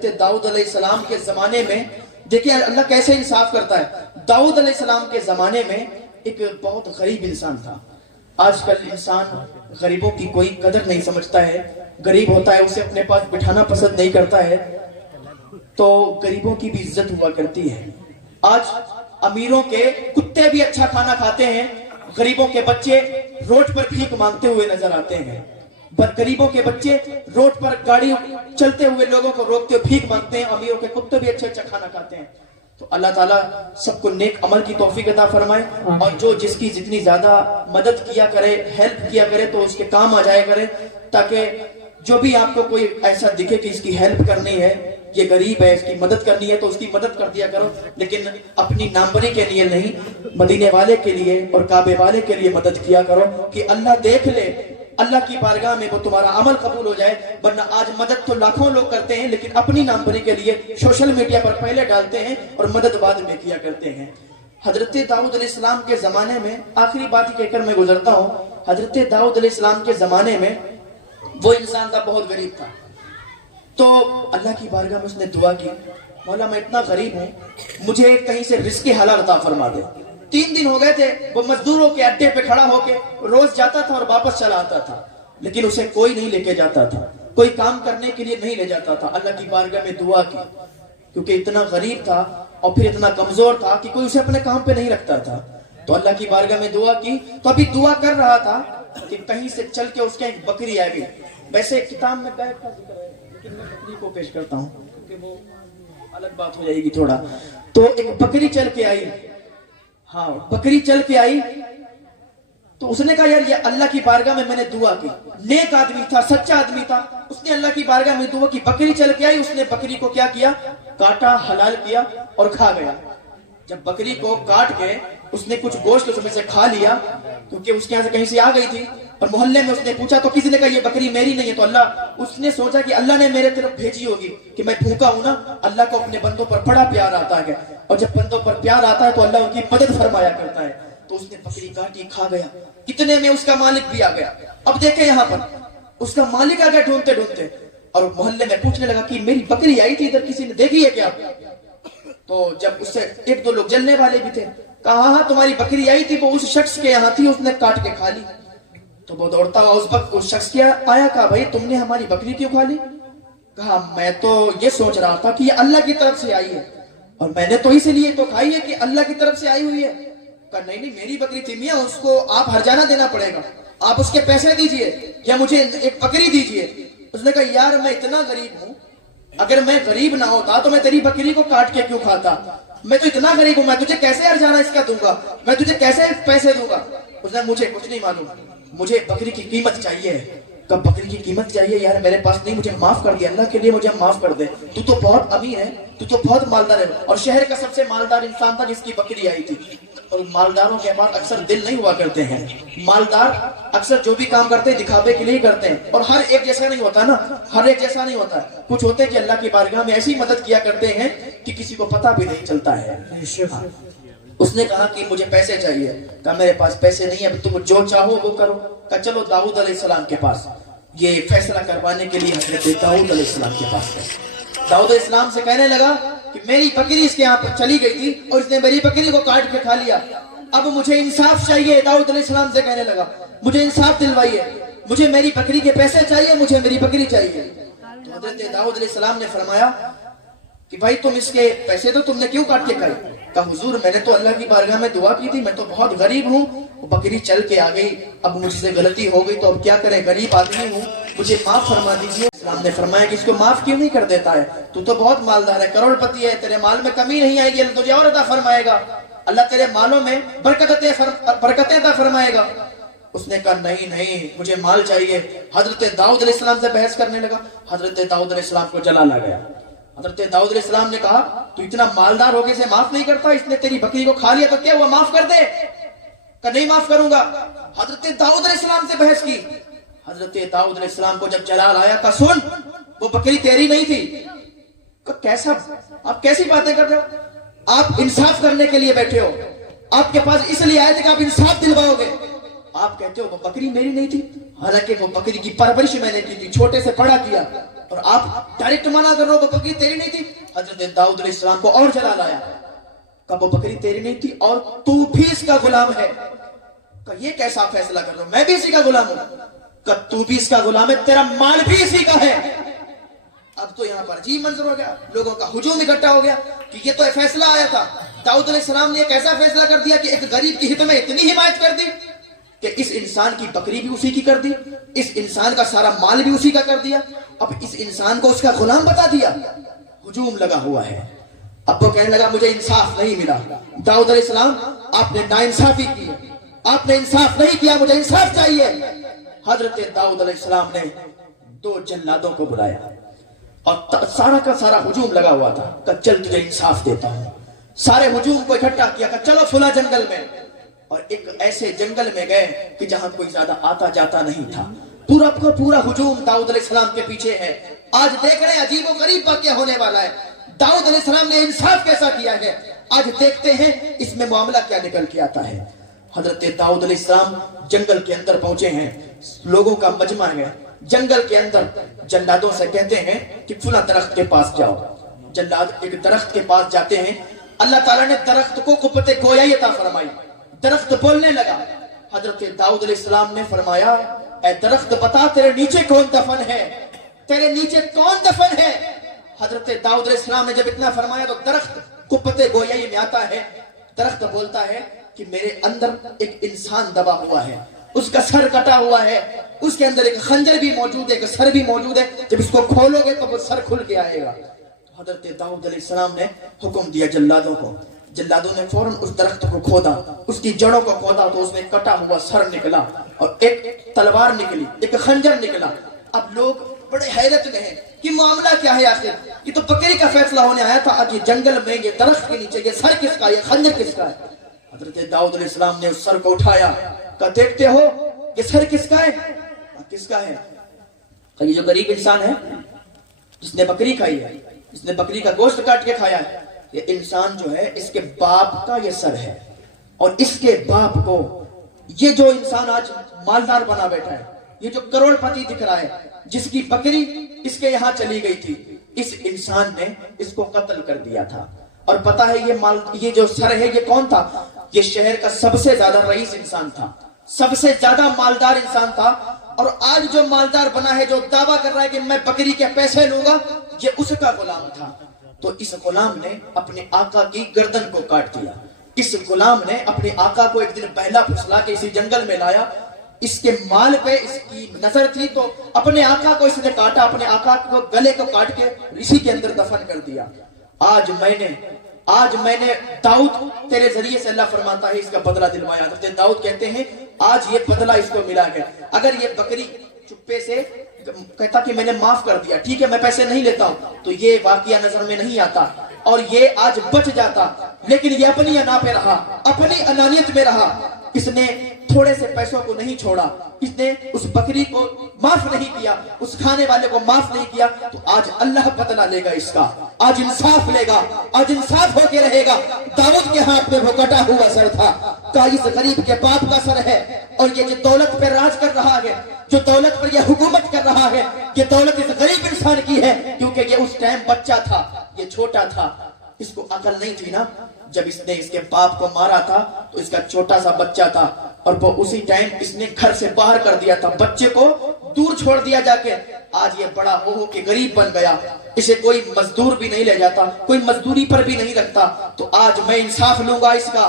حضرت داؤد علیہ السلام کے زمانے میں دیکھیں اللہ کیسے انصاف کرتا ہے. داؤد علیہ السلام کے زمانے میں ایک بہت غریب انسان تھا. آج کل انسان غریبوں کی کوئی قدر نہیں سمجھتا ہے. غریب ہوتا ہے اسے اپنے پاس بٹھانا پسند نہیں کرتا ہے, تو غریبوں کی بھی عزت ہوا کرتی ہے. آج امیروں کے کتے بھی اچھا کھانا کھاتے ہیں, غریبوں کے بچے روڈ پر بھیک مانگتے ہوئے نظر آتے ہیں. غریبوں کے بچے روڈ پر گاڑی چلتے ہوئے لوگوں کو روکتے ہوئے بھیک مانگتے ہیں, امیروں کے کتے بھی اچھا کھانا کھاتے ہیں. تو اللہ تعالیٰ سب کو نیک عمل کی توفیق عطا فرمائے, اور جو جس کی جتنی زیادہ مدد کیا کرے, ہیلپ کیا کرے, تو اس کے کام آ جائے کرے, تاکہ جو بھی آپ کو کوئی ایسا دکھے کہ اس کی ہیلپ کرنی ہے, یہ غریب ہے, اس کی مدد کرنی ہے, تو اس کی مدد کر دیا کرو, لیکن اپنی نامبری کے لیے نہیں, مدینے والے کے لیے اور کعبے والے کے لیے مدد کیا کرو کہ اللہ دیکھ لے, اللہ کی بارگاہ میں وہ تمہارا عمل قبول ہو جائے. ورنہ آج مدد تو لاکھوں لوگ کرتے ہیں, لیکن اپنی نامبری کے لیے سوشل میڈیا پر پہلے ڈالتے ہیں اور مدد بعد میں کیا کرتے ہیں. حضرت داؤد علیہ السلام کے زمانے میں, آخری بات کہہ کر میں گزرتا ہوں, حضرت داؤد علیہ السلام کے زمانے میں وہ انسان تھا بہت غریب تھا. تو اللہ کی بارگاہ میں اس نے دعا کی, مولا میں اتنا غریب ہوں, مجھے کہیں سے رزق حلال عطا فرما دے. 3 دن ہو گئے تھے, وہ مزدوروں کے اڈے پہ کھڑا ہو کے روز جاتا تھا اور واپس چلا آتا تھا, لیکن اسے کوئی نہیں لے کے جاتا تھا, کوئی کام کرنے کے لیے نہیں لے جاتا تھا. اللہ کی بارگاہ میں دعا کی, کیونکہ اتنا غریب تھا اور پھر اتنا کمزور تھا کہ کوئی اسے اپنے کام پہ نہیں رکھتا تھا. تو اللہ کی بارگاہ میں دعا کی, تو ابھی دعا کر رہا تھا کہ کہیں سے چل کے اس کے ایک بکری آ گئی. ویسے کتاب میں بیت کا ذکر ہے, لیکن میں بکری کو پیش کرتا ہوں کیونکہ وہ الگ بات ہو جائے گی تھوڑا. تو ایک بکری چل کے آئی, ہاں بکری چل کے آئی, تو اس نے کہا یار یہ اللہ کی بارگاہ میں نے دعا کی, نیک آدمی تھا, سچا آدمی تھا, اس نے اللہ کی بارگاہ میں دعا کی, بکری چل کے آئی, اس نے بکری کو کیا کیا, کاٹا, حلال کیا اور کھا گیا. جب بکری کو کاٹ کے اس نے کچھ گوشت اس میں سے کھا لیا, کیونکہ اس کے یہاں سے کہیں سے آ گئی تھی, اور محلے میں اس نے پوچھا تو کسی نے کہا یہ بکری میری نہیں ہے. تو اللہ, اس نے سوچا کہ اللہ نے میرے طرف بھیجی ہوگی کہ میں بھوکا ہوں نا, اللہ کو اپنے بندوں پر بڑا پیار آتا ہے, اور جب بندوں پر پیار آتا ہے تو اللہ ان کی مدد فرمایا کرتا ہے. تو اس نے بکری کاٹی, کھا گیا. کتنے میں اس کا مالک بھی آ گیا. اب دیکھیں یہاں پر اس کا مالک آ گیا ڈھونڈتے ڈھونڈتے, اور محلے میں پوچھنے لگا کہ میری بکری آئی تھی ادھر, کسی نے دیکھی ہے کیا؟ تو جب اس سے 1-2 لوگ جلنے والے بھی تھے, کہا ہاں تمہاری بکری آئی تھی, وہ اس شخص کے یہاں تھی, اس نے کاٹ کے کھا لی. تو وہ دوڑتا ہوا اس وقت اس شخص کے آیا, کہا بھائی تم نے ہماری بکری کیوں کھا لی؟ کہا میں تو یہ سوچ رہا تھا کہ یہ اللہ کی طرف سے آئی ہے, اور میں نے تو اسی لیے تو کھائی ہے کہ اللہ کی طرف سے آئی ہوئی ہے. کہا نہیں میری بکری تھی میاں, اس کو آپ ہرجانہ دینا پڑے گا, آپ اس کے پیسے دیجئے یا مجھے ایک بکری دیجئے. اس نے کہا یار میں اتنا غریب ہوں, اگر میں غریب نہ ہوتا تو میں تیری بکری کو کاٹ کے کیوں کھاتا, میں تو اتنا غریب ہوں, میں تجھے کیسے ہرجانہ اس کا دوں گا, میں تجھے کیسے پیسے دوں گا؟ اس نے مجھے کچھ نہیں معلوم, مجھے بکری کی قیمت چاہیے. کب بکری کی قیمت چاہیے؟ یار میرے پاس نہیں, مجھے معاف کر دیا, اللہ کے لیے مجھے معاف کر دے, تو تو بہت امیر ہے, تو تو بہت مالدار ہے, اور شہر کا سب سے مالدار انسان تھا جس کی بکری آئی تھی. اور مالداروں کے پاس اکثر دل نہیں ہوا کرتے ہیں, مالدار اکثر جو بھی کام کرتے ہیں دکھاوے کے لیے کرتے ہیں, اور ہر ایک جیسا نہیں ہوتا نا, ہر ایک جیسا نہیں ہوتا. کچھ ہوتے ہیں کہ اللہ کی بارگاہ میں ایسی مدد کیا کرتے ہیں کہ کسی کو پتہ بھی نہیں چلتا ہے. اس نے کہا کہ مجھے پیسے چاہیے, کہا میرے پاس پیسے نہیں, اب تم جو چاہو وہ کرو. کہا چلو داؤد علیہ السلام کے پاس, یہ فیصلہ کروانے کے لیے حضرت داؤد علیہ السلام کے پاس گئے. داؤد علیہ السلام سے کہنے لگا کہ میری بکری اس کے یہاں پر چلی گئی تھی اور اس نے میری بکری کو کاٹ کے کھا لیا, اب مجھے انصاف چاہیے. داؤد علیہ السلام سے کہنے لگا مجھے انصاف دلوائیے, مجھے میری بکری کے پیسے چاہیے, مجھے میری بکری چاہیے. تو حضرت داؤد علیہ السلام نے فرمایا کہ بھائی تم اس کے پیسے تو تم نے کیوں کاٹ کے کھائی؟ کہا حضور میں نے تو اللہ کی بارگاہ میں دعا کی تھی, میں تو بہت غریب ہوں, وہ بکری چل کے آ گئی, اب مجھ سے غلطی ہو گئی, تو اب کیا کریں, غریب آدمی ہوں, مجھے معاف فرما دیجیے. اسلام نے فرمایا کہ اس کو معاف کیوں نہیں کر دیتا ہے, تو تو بہت مالدار ہے, کروڑ پتی ہے, تیرے مال میں کمی نہیں آئے گی, اللہ تجھے اور عطا فرمائے گا, اللہ تیرے مالوں میں برکتیں عطا فرمائے گا. اس نے کہا نہیں مجھے مال چاہیے. حضرت داؤد علیہ السلام سے بحث کرنے لگا. حضرت داؤد علیہ السلام کو جلال آ گیا. حضرت داؤد علیہ السلام نے کہا تو اتنا مالدار ہو کے اسے معاف نہیں کرتا, اس نے تیری بکری کو کھا لیا تو کیا ہوا, معاف کر دے. کہ نہیں معاف کروں گا. حضرت داؤد علیہ السلام سے بحث کی. حضرت داؤد علیہ السلام کو جب جلال آیا, کہا سن وہ بکری تیری نہیں تھی. کیسا, آپ کیسی باتیں کر رہے ہو, آپ انصاف کرنے کے لیے بیٹھے ہو, آپ کے پاس اس لیے آئے تھے کہ آپ انصاف دلواؤ گے, آپ کہتے ہو وہ بکری میری نہیں تھی, حالانکہ وہ بکری کی پرورش میں نے کی تھی, چھوٹے سے بڑا کیا, اور آپ ڈائریکٹ منع کر رہے ہو بکری تیری نہیں تھی. حضرت داؤد علیہ السلام کو اور جلا لایا کہ وہ بکری تیری نہیں تھی اور تو بھی اس کا غلام ہے. کہ یہ کیسا فیصلہ کر رہا ہوں, میں بھی اسی کا غلام ہوں. کہ تو بھی اس کا غلام ہے, تیرا مال بھی اسی کا ہے. اب تو یہاں پر عجیب منظر ہو گیا, لوگوں کا ہجوم اکٹھا ہو گیا کہ یہ تو فیصلہ آیا تھا. داؤد علیہ السلام نے ایک ایسا فیصلہ کر دیا کہ ایک غریب کی ہت میں اتنی حمایت کر دی کہ اس انسان کی بکری بھی اسی کی کر دی, اس انسان کا سارا مال بھی اسی کا کر دیا, اب اس انسان کو اس کا غلام بتا دیا. ہجوم لگا ہوا ہے. اب وہ کہنے لگا مجھے انصاف نہیں ملا. داؤد علیہ السلام آپ نے ناانصافی کی, آپ نے انصاف نہیں کیا, مجھے انصاف چاہیے. حضرت داؤد علیہ السلام نے 2 جلادوں کو بلایا اور سارا کا سارا ہجوم لگا ہوا تھا کہ چل تجھے انصاف دیتا ہوں. سارے ہجوم کو اکٹھا کیا کہ چلو فلاں جنگل میں, اور ایک ایسے جنگل میں گئے کہ جہاں کوئی زیادہ آتا جاتا نہیں تھا. پورا کا پورا ہجوم داؤد علیہ السلام کے پیچھے ہے. آج دیکھ رہے ہیں عجیب و غریب واقعہ ہونے والا ہے. داؤد علیہ السلام نے انصاف کیسا کیا ہے, آج دیکھتے ہیں اس میں معاملہ کیا نکل کے آتا ہے. حضرت داؤد علیہ السلام جنگل کے اندر پہنچے ہیں, لوگوں کا مجمع ہے جنگل کے اندر. جلادوں سے کہتے ہیں کہ فلاں درخت کے پاس جاؤ. جلاد ایک درخت کے پاس جاتے ہیں. اللہ تعالیٰ نے درخت کو قوت گویائی عطا فرمائی, درخت بولنے لگا. حضرت داؤد علیہ السلام نے فرمایا اے درخت بتا تیرے نیچے کون دفن ہے, تیرے نیچے کون دفن ہے. حضرت داؤد علیہ السلام نے جب اتنا فرمایا تو درخت قوت گویائی میں آتا ہے. درخت بولتا ہے کہ میرے اندر ایک انسان دبا ہوا ہے, اس کا سر کٹا ہوا ہے, اس کے اندر ایک خنجر بھی موجود ہے, ایک سر بھی موجود ہے, جب اس کو کھولو گے تو وہ سر کھل کے آئے گا. حضرت داؤد علیہ السلام نے حکم دیا جلادوں کو. جلادوں نے فوراً اس درخت کو کھودا, اس کی جڑوں کو کھودا تو اس میں کٹا ہوا سر نکلا اور ایک تلوار نکلی, ایک خنجر نکلا. اب لوگ بڑے حیرت میں ہیں کہ معاملہ کیا ہے آخر, یہ تو بکری کا فیصلہ ہونے آیا تھا, آج یہ جنگل میں, یہ درخت کے نیچے, یہ سر کس کا, یہ خنجر کس کا ہے. حضرت داؤد علیہ السلام نے اس سر کو اٹھایا کہ دیکھتے ہو یہ سر کس کا ہے, کس کا ہے. یہ جو غریب انسان ہے جس نے بکری کھائی ہے, جس نے بکری کا گوشت کاٹ کے کھایا ہے, یہ انسان جو ہے اس کے باپ کا یہ سر ہے. اور اس کے باپ کو یہ جو انسان آج مالدار بنا بیٹھا ہے, یہ جو کروڑ پتی دکھ رہا ہے, جس کی بکری اس کے یہاں چلی گئی تھی, اس انسان نے اس کو قتل کر دیا تھا. اور پتہ ہے یہ جو سر ہے یہ کون تھا, یہ شہر کا سب سے زیادہ رئیس انسان تھا, سب سے زیادہ مالدار انسان تھا. اور آج جو مالدار بنا ہے, جو دعویٰ کر رہا ہے کہ میں بکری کے پیسے لوں گا, یہ اس کا غلام تھا. تو اس غلام نے اپنے آقا کی گردن کو کاٹ دیا. اس غلام نے اپنے آقا کو ایک دن بہلا پھسلا کے اسی جنگل میں لایا. اس کے مال پہ اس کی نظر تھی تو اپنے آقا کو اس نے کاٹا, اپنے آقا کو گلے کو کاٹ کے اسی کے اندر دفن کر دیا. آج میں نے داؤد تیرے ذریعے سے اللہ فرماتا ہے اس کا بدلہ دلوایا. حضرت داؤد کہتے ہیں آج یہ بدلہ اس کو ملا ہے. اگر یہ بکری چپے سے کہتا کہ میں نے معاف کر دیا, ٹھیک ہے میں پیسے نہیں لیتا ہوں, تو یہ واقعہ نظر میں نہیں آتا اور یہ آج بچ جاتا. لیکن یہ اپنی انا پہ رہا, اپنی انانیت میں رہا. اس نے تھوڑے سے پیسوں کو نہیں چھوڑا, اس نے اس بکری کو معاف نہیں کیا, اس کھانے والے کو معاف نہیں کیا. تو آج اللہ بدلہ لے گا اس کا, آج انصاف لے گا, آج انصاف ہو کے رہے گا. داؤد کے ہاتھ میں وہ کٹا ہوا سر تھا کہ اس غریب کے باپ کا سر ہے. اور یہ جو دولت پہ راج کر رہا ہے, جو دولت پر یہ حکومت کر رہا ہے, یہ دولت اس غریب انسان کی ہے, کیونکہ یہ اس ٹائم بچہ تھا, یہ چھوٹا تھا, اس کو عقل نہیں تھی نا. جب اس نے اس کے باپ کو مارا تھا تو اس کا چھوٹا سا بچہ تھا, اور وہ اسی ٹائم اس نے گھر سے باہر کر دیا تھا, بچے کو دور چھوڑ دیا جا کے. آج یہ بڑا ہو کے غریب بن گیا, اسے کوئی مزدور بھی نہیں لے جاتا, کوئی مزدوری پر بھی نہیں رکھتا. تو آج میں انصاف لوں گا اس کا.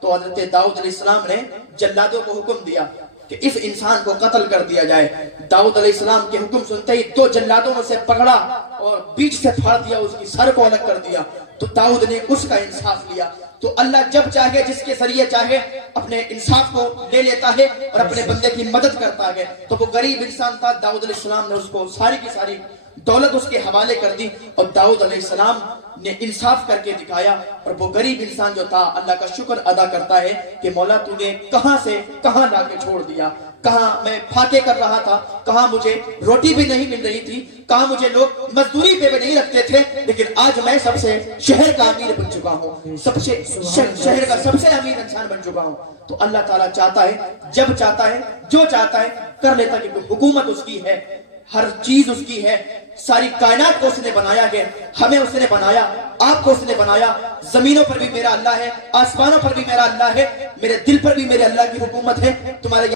تو حضرت داؤد علیہ السلام نے جلادوں کو حکم دیا کہ اس انسان کو قتل کر دیا جائے. داؤد علیہ السلام کے حکم سنتے ہی 2 جلادوں میں سے پکڑا اور بیچ سے پھاڑ دیا, اس کی سر کو الگ کر دیا. تو داؤد نے اس کا انصاف لیا. تو اللہ جب چاہے, جس کے ذریعے چاہے, اپنے انصاف کو لے لیتا ہے اور اپنے بندے کی مدد کرتا ہے. تو وہ غریب انسان تھا, داؤد علیہ السلام نے اس کو ساری کی ساری دولت اس کے حوالے کر دی اور داؤد علیہ السلام نے انصاف کر کے دکھایا. اور وہ غریب انسان جو تھا اللہ کا شکر ادا کرتا ہے کہ مولا تو نے کہاں سے کہاں لا کے چھوڑ دیا, کہاں میں پھاکے کر رہا تھا, کہاں مجھے روٹی بھی نہیں مل رہی تھی, کہاں مجھے لوگ مزدوری پہ بھی نہیں رکھتے تھے, لیکن آج میں سب سے شہر کا امیر بن چکا ہوں, سب سے شہر کا سب سے امیر انسان بن چکا ہوں. تو اللہ تعالیٰ چاہتا ہے, جب چاہتا ہے, جو چاہتا ہے کر لیتا, کیونکہ حکومت اس کی ہے, ہر چیز اس کی ہے, ساری کائنات کو اس نے بنایا ہے، ہمیں اس نے بنایا، آپ کو اس نے بنایا۔ زمینوں پر بھی میرا اللہ ہے، آسمانوں پر بھی میرا اللہ ہے، میرے دل پر بھی میرے اللہ کی حکومت ہے۔ تمہارے